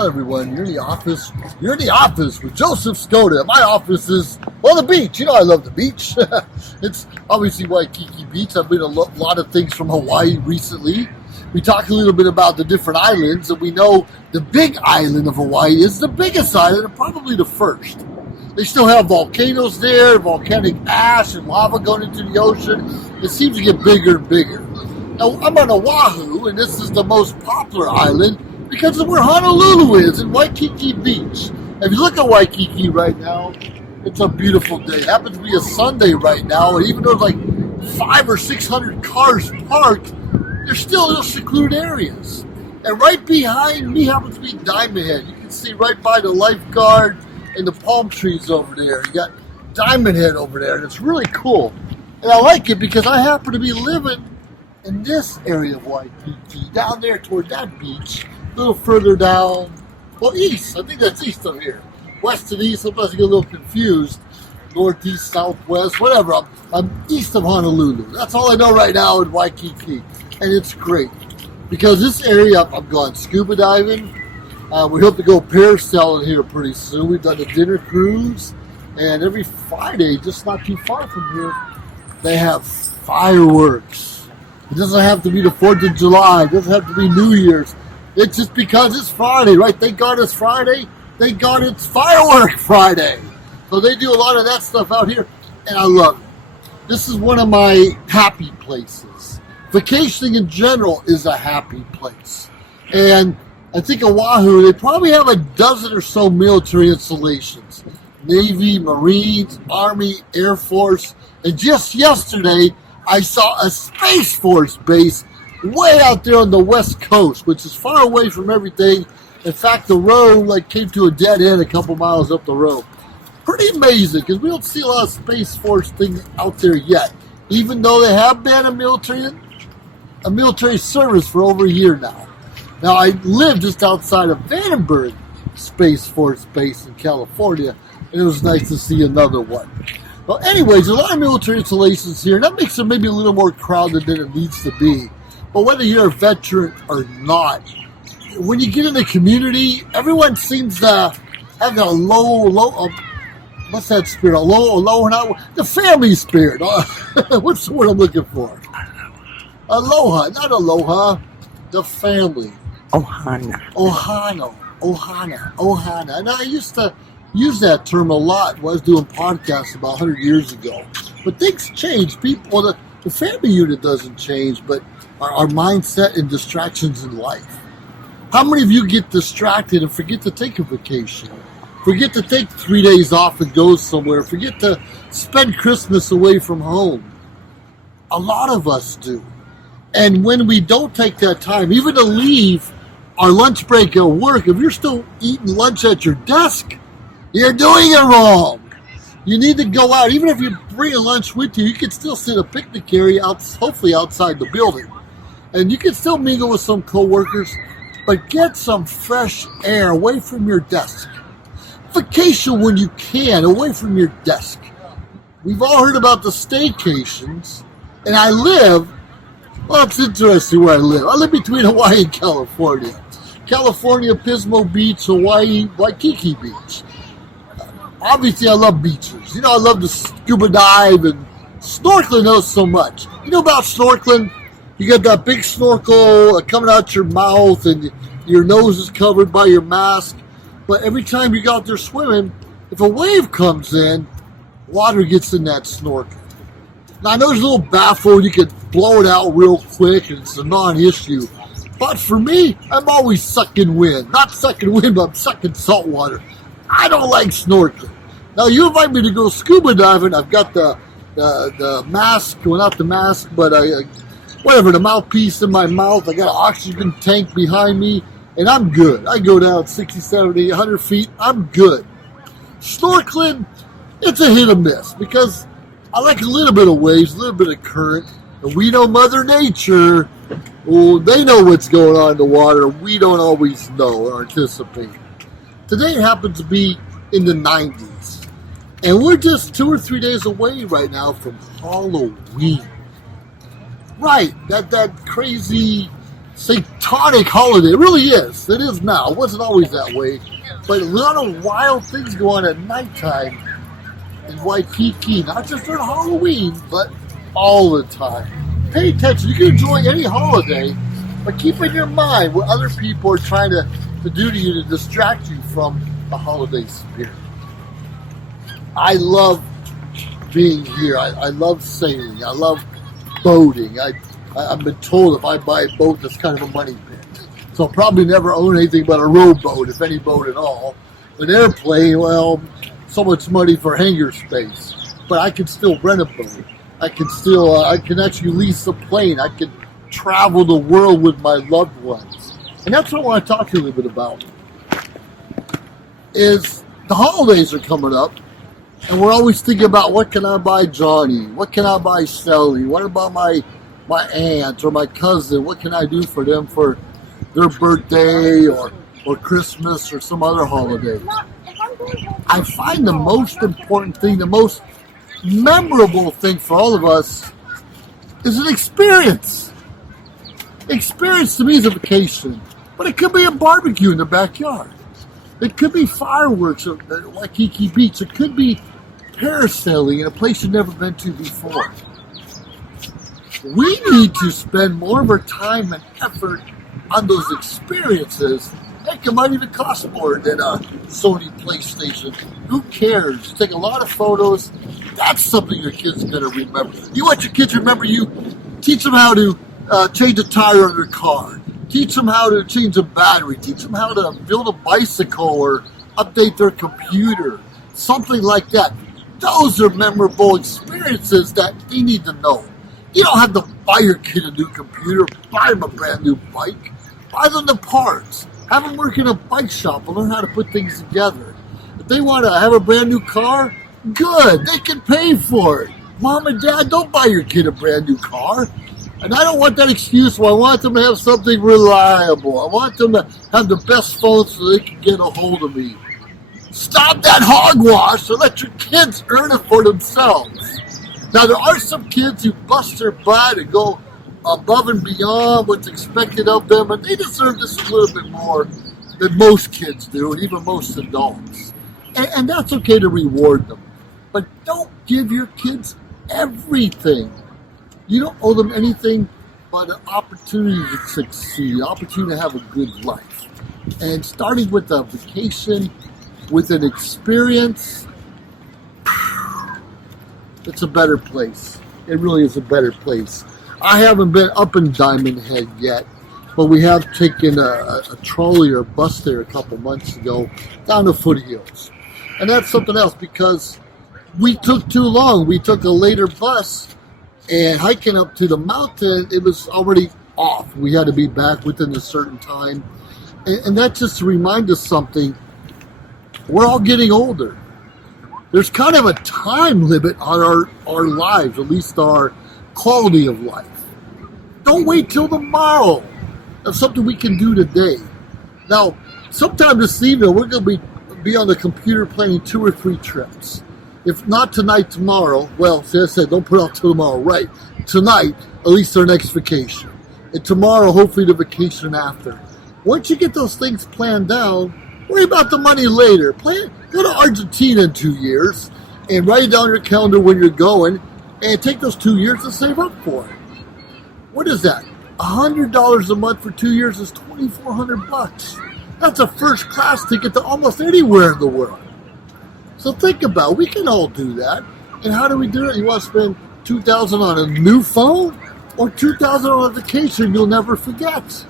Hi everyone, you're in the office. You're in the office with Joseph Skoda. My office is, well, the beach. You know I love the beach. It's obviously Waikiki Beach. I've been to a lot of things from Hawaii recently. We talked a little bit about the different islands, and we know the big island of Hawaii is the biggest island and probably the first. They still have volcanoes there, volcanic ash and lava going into the ocean. It seems to get bigger and bigger. Now, I'm on Oahu, and this is the most popular island because of where Honolulu is, in Waikiki Beach. If you look at Waikiki right now, it's a beautiful day. It happens to be a Sunday right now, and even though there's like 500 or 600 cars parked, there's still little secluded areas. And right behind me happens to be Diamond Head. You can see right by the lifeguard and the palm trees over there. You got Diamond Head over there, and it's really cool. And I like it because I happen to be living in this area of Waikiki, down there toward that beach, a little further down, well, east. I think that's east of here. West and east, sometimes I get a little confused. Northeast, southwest, whatever. I'm east of Honolulu. That's all I know right now in Waikiki. And it's great. Because this area, I'm going scuba diving. We hope to go parasailing here pretty soon. We've done a dinner cruise. And every Friday, just not too far from here, they have fireworks. It doesn't have to be the 4th of July. It doesn't have to be New Year's. It's just because it's Friday, right? Thank God it's Friday. Thank God it's Firework Friday. So they do a lot of that stuff out here, and I love it. This is one of my happy places. Vacationing in general is a happy place. And I think Oahu, they probably have a dozen or so military installations. Navy, Marines, Army, Air Force. And just yesterday, I saw a Space Force base way out there on the West Coast, which is far away from everything. In fact, the road came to a dead end a couple miles up the road. Pretty amazing, because we don't see a lot of Space Force things out there yet, even though they have been a military service for over a year now. Now, I live just outside of Vandenberg Space Force Base in California, and it was nice to see another one. Well, anyways, a lot of military installations here, and that makes it maybe a little more crowded than it needs to be. But whether you're a veteran or not, when you get in the community, everyone seems to have a what's that spirit? The family spirit. What's the word I'm looking for? Aloha, not aloha. The family. Ohana. And I used to use that term a lot when I was doing podcasts about 100 years ago. But things change. People, the family unit doesn't change, but our mindset and distractions in life. How many of you get distracted and forget to take a vacation? Forget to take 3 days off and go somewhere? Forget to spend Christmas away from home? A lot of us do. And when we don't take that time, even to leave our lunch break at work, if you're still eating lunch at your desk, you're doing it wrong. You need to go out. Even if you bring a lunch with you, you can still sit a picnic area hopefully outside the building. And you can still mingle with some coworkers, but get some fresh air away from your desk. Vacation when you can, away from your desk. We've all heard about the staycations, and it's interesting where I live. I live between Hawaii and California. California, Pismo Beach, Hawaii, Waikiki Beach. Obviously, I love beaches. I love to scuba dive and snorkeling, not so much. You know about snorkeling? You got that big snorkel coming out your mouth and your nose is covered by your mask. But every time you go out there swimming, if a wave comes in, water gets in that snorkel. Now, I know there's a little baffle. You could blow it out real quick and it's a non-issue. But for me, I'm always sucking wind. Not sucking wind, but I'm sucking salt water. I don't like snorkeling. Now, you invite me to go scuba diving. I've got the mask, well, not the mask, but the mouthpiece in my mouth. I got an oxygen tank behind me, and I'm good. I go down 60, 70, 100 feet. I'm good. Snorkeling, it's a hit or miss because I like a little bit of waves, a little bit of current. And we know Mother Nature, they know what's going on in the water. We don't always know or anticipate. Today it happens to be in the 90s. And we're just 2 or 3 days away right now from Halloween. Right, that crazy satanic holiday. It really is. It is now. It wasn't always that way. But a lot of wild things go on at nighttime in Waikiki. Not just on Halloween, but all the time. Pay attention. You can enjoy any holiday, but keep in your mind what other people are trying to do to you to distract you from the holiday spirit. I love being here. I love sailing. I love boating. I've been told if I buy a boat, that's kind of a money pit. So I'll probably never own anything but a rowboat, if any boat at all. An airplane, well, so much money for hangar space. But I can still rent a boat. I can actually lease a plane. I can travel the world with my loved ones. And that's what I want to talk to you a little bit about. Is the holidays are coming up, and we're always thinking about what can I buy Johnny? What can I buy Sally? What about my aunt or my cousin? What can I do for them for their birthday or Christmas or some other holiday? I find the most important thing, the most memorable thing for all of us is an experience. Experience to me is a vacation, but it could be a barbecue in the backyard. It could be fireworks at Waikiki Beach. It could be parasailing in a place you've never been to before. We need to spend more of our time and effort on those experiences. Heck, it might even cost more than a Sony PlayStation. Who cares? Take a lot of photos. That's something your kids are going to remember. You want your kids to remember you? Teach them how to change a tire on their car. Teach them how to change a battery. Teach them how to build a bicycle or update their computer. Something like that. Those are memorable experiences that they need to know. You don't have to buy your kid a new computer, buy them a brand new bike. Buy them the parts. Have them work in a bike shop and learn how to put things together. If they want to have a brand new car, good. They can pay for it. Mom and Dad, don't buy your kid a brand new car. And I don't want that excuse. I want them to have something reliable. I want them to have the best phone so they can get a hold of me. Stop that hogwash and let your kids earn it for themselves. Now, there are some kids who bust their butt and go above and beyond what's expected of them, and they deserve this a little bit more than most kids do, and even most adults. And that's okay to reward them. But don't give your kids everything. You don't owe them anything but an opportunity to succeed, an opportunity to have a good life. And starting with a vacation, with an experience, it's a better place. It really is a better place. I haven't been up in Diamond Head yet, but we have taken a trolley or bus there a couple months ago down to Foothills. And that's something else because we took too long. We took a later bus, and hiking up to the mountain, it was already off. We had to be back within a certain time. And that's just to remind us something. We're all getting older. There's kind of a time limit on our lives, at least our quality of life. Don't wait till tomorrow. That's something we can do today. Now, sometime this evening, we're going to be on the computer planning 2 or 3 trips. If not tonight, tomorrow, well, as I said, don't put it off till tomorrow, right? Tonight, at least our next vacation. And tomorrow, hopefully the vacation after. Once you get those things planned down, worry about the money later. Go to Argentina in 2 years and write down your calendar when you're going and take those 2 years to save up for it. What is that? $100 a month for 2 years is $2,400. That's a first class ticket to almost anywhere in the world. So think about it. We can all do that. And how do we do it? You want to spend $2,000 on a new phone or $2,000 on a vacation you'll never forget?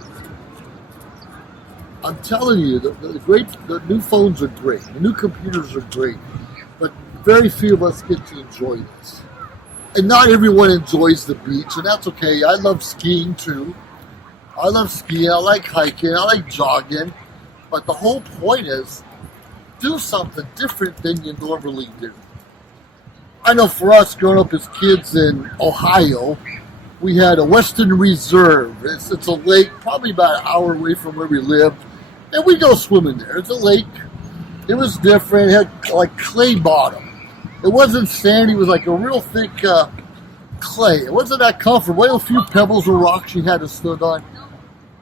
I'm telling you, the new phones are great. The new computers are great. But very few of us get to enjoy this. And not everyone enjoys the beach, and that's okay. I love skiing too. I love skiing. I like hiking. I like jogging. But the whole point is, do something different than you normally do. I know for us, growing up as kids in Ohio, we had a Western Reserve. It's a lake, probably about an hour away from where we lived. And we go swimming there. It's a lake. It was different. It had like clay bottom. It wasn't sandy. It was like a real thick clay. It wasn't that comfortable. A few pebbles or rocks you had to stand on.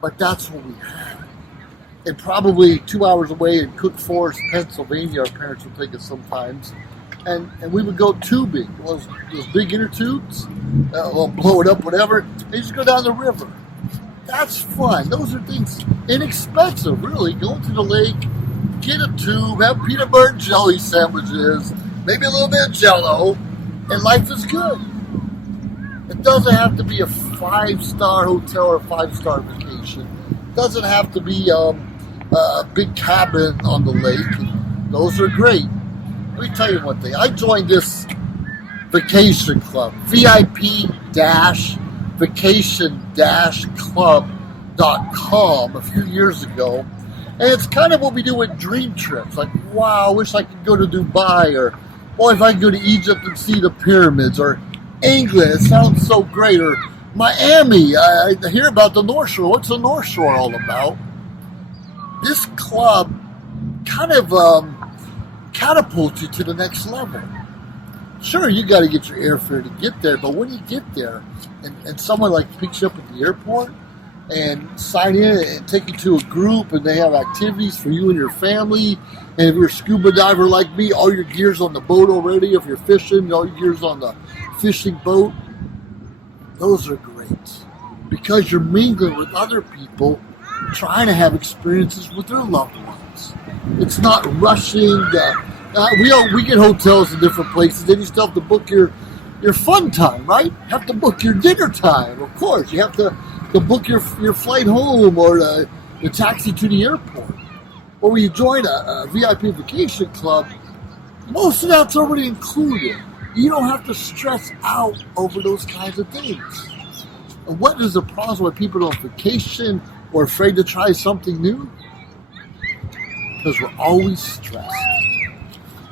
but that's what we had. And probably 2 hours away in Cook Forest, Pennsylvania, our parents would take us sometimes. And we would go tubing, those big inner tubes, we'll blow it up, whatever, and just go down the river. That's fun. Those are things inexpensive, really. Go to the lake, get a tube, have peanut butter and jelly sandwiches, maybe a little bit of Jell-O, and life is good. It doesn't have to be a 5-star hotel or a 5-star vacation. It doesn't have to be a big cabin on the lake. Those are great. Let me tell you one thing. I joined this vacation club, VIP-vacation-club.com a few years ago. And it's kind of what we do with dream trips. Like, wow, I wish I could go to Dubai, or, boy, if I could go to Egypt and see the pyramids, or England, it sounds so great, or Miami, I hear about the North Shore. What's the North Shore all about? This club kind of catapults you to the next level. Sure, you got to get your airfare to get there, but when you get there, and someone like picks you up at the airport and sign in and take you to a group, and they have activities for you and your family, and if you're a scuba diver like me, all your gear's on the boat already. If you're fishing, all your gear's on the fishing boat. Those are great, because you're mingling with other people, trying to have experiences with their loved ones. It's not rushing. We get hotels in different places. Then you still have to book your fun time, right? You have to book your dinner time, of course. You have to book your flight home, or the taxi to the airport. Or when you join a VIP vacation club, most of that's already included. You don't have to stress out over those kinds of things. And what is the problem with people on vacation or afraid to try something new? Because we're always stressed.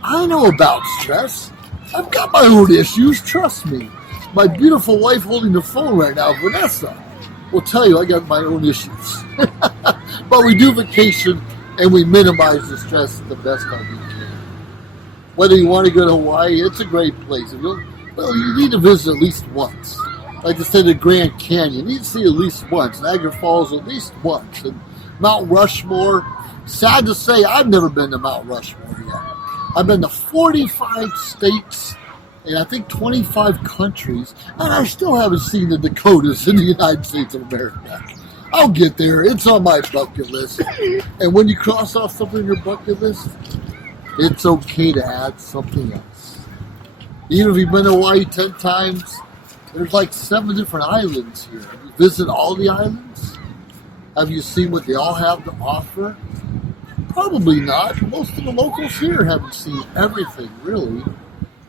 I know about stress. I've got my own issues, trust me. My beautiful wife holding the phone right now, Vanessa, will tell you I got my own issues. But we do vacation and we minimize the stress the best time we can. Whether you want to go to Hawaii, it's a great place. You need to visit at least once. Like I said, the Grand Canyon, you need to see at least once. Niagara Falls at least once. And Mount Rushmore, sad to say, I've never been to Mount Rushmore yet. I've been to 45 states and I think 25 countries, and I still haven't seen the Dakotas in the United States of America. I'll get there. It's on my bucket list. And when you cross off something on your bucket list, it's okay to add something else. Even if you've been to Hawaii 10 times, there's like 7 different islands here. Have you visited all the islands? Have you seen what they all have to offer? Probably not. Most of the locals here haven't seen everything, really.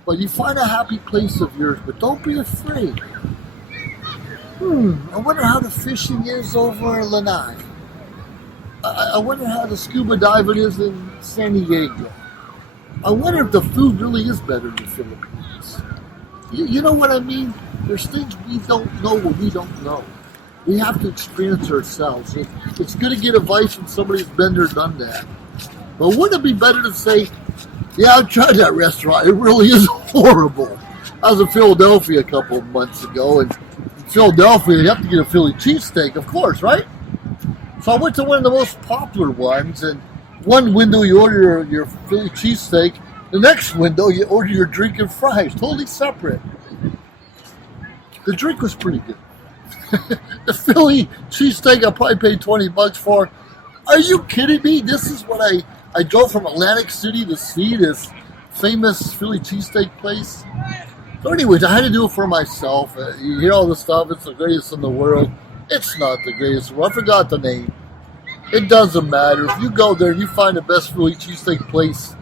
But you find a happy place of yours, but don't be afraid. I wonder how the fishing is over in Lanai. I wonder how the scuba diving is in San Diego. I wonder if the food really is better in the Philippines. You know what I mean? There's things we don't know what we don't know. We have to experience ourselves. It's good to get advice from somebody who's been there, done that. But wouldn't it be better to say, yeah, I tried that restaurant. It really is horrible. I was in Philadelphia a couple of months ago, and in Philadelphia, you have to get a Philly cheesesteak, of course, right? So I went to one of the most popular ones, and one window you order your Philly cheesesteak, the next window you order your drink and fries, totally separate. The drink was pretty good. The Philly cheesesteak I probably paid $20 for. Are you kidding me? This is what I drove from Atlantic City to see this famous Philly cheesesteak place. So anyways, I had to do it for myself. You hear all this stuff, it's the greatest in the world. It's not the greatest in the world. I forgot the name. It doesn't matter. If you go there and you find the best Philly cheesesteak place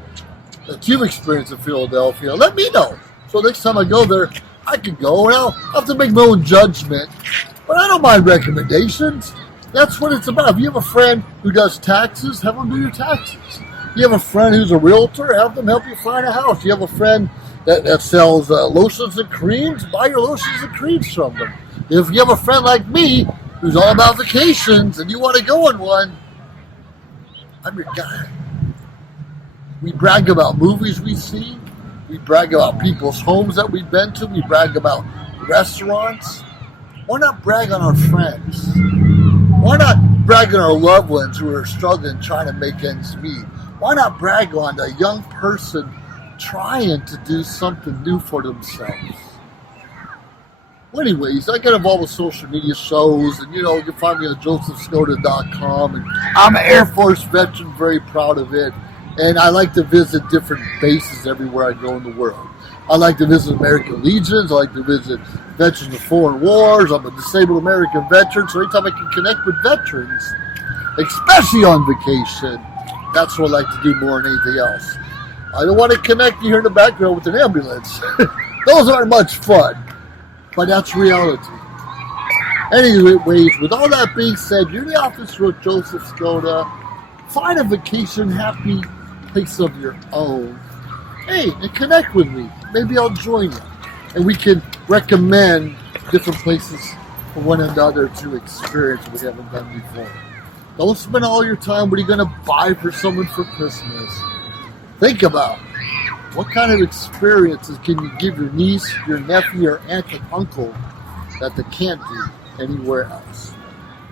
that you've experienced in Philadelphia, let me know. So next time I go there, I can go, and I'll have to make my own judgment. But I don't mind recommendations. That's what it's about. If you have a friend who does taxes, have them do your taxes. You have a friend who's a realtor, have them help you find a house. You have a friend that sells lotions and creams, buy your lotions and creams from them. If you have a friend like me who's all about vacations and you want to go on one, I'm your guy. We brag about movies we see. We brag about people's homes that we've been to. We brag about restaurants. Why not brag on our friends? Why not brag on our loved ones who are struggling, trying to make ends meet. Why not brag on a young person trying to do something new for themselves? Well, anyways, I get involved with social media shows, and you can find me on josephskoda.com. And I'm an Air Force veteran, very proud of it. And I like to visit different bases everywhere I go in the world. I like to visit American Legions. I like to visit veterans of foreign wars. I'm a disabled American veteran, so anytime I can connect with veterans, especially on vacation, that's what I like to do more than anything else. I don't want to connect you here in the background with an ambulance. Those aren't much fun, but that's reality. Anyways, with all that being said, you're in the office with Joseph Skoda. Find a vacation happy place of your own. Hey, and connect with me. Maybe I'll join you. And we can recommend different places for one another to experience we haven't done before. Don't spend all your time what are you going to buy for someone for Christmas. Think about what kind of experiences can you give your niece, your nephew, your aunt, and uncle that they can't do anywhere else.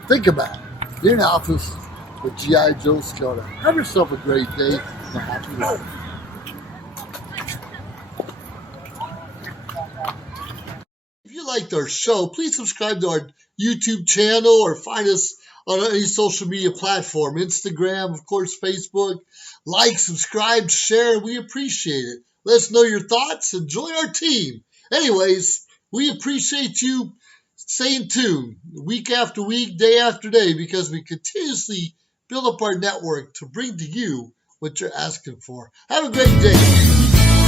Think about it. You're in the office with G.I. Joe Skoda. Have yourself a great day and a happy life. If you liked our show, please subscribe to our YouTube channel or find us on any social media platform, Instagram, of course, Facebook. Like, subscribe, share. We appreciate it. Let us know your thoughts and join our team. Anyways, we appreciate you staying tuned week after week, day after day, because we continuously build up our network to bring to you what you're asking for. Have a great day.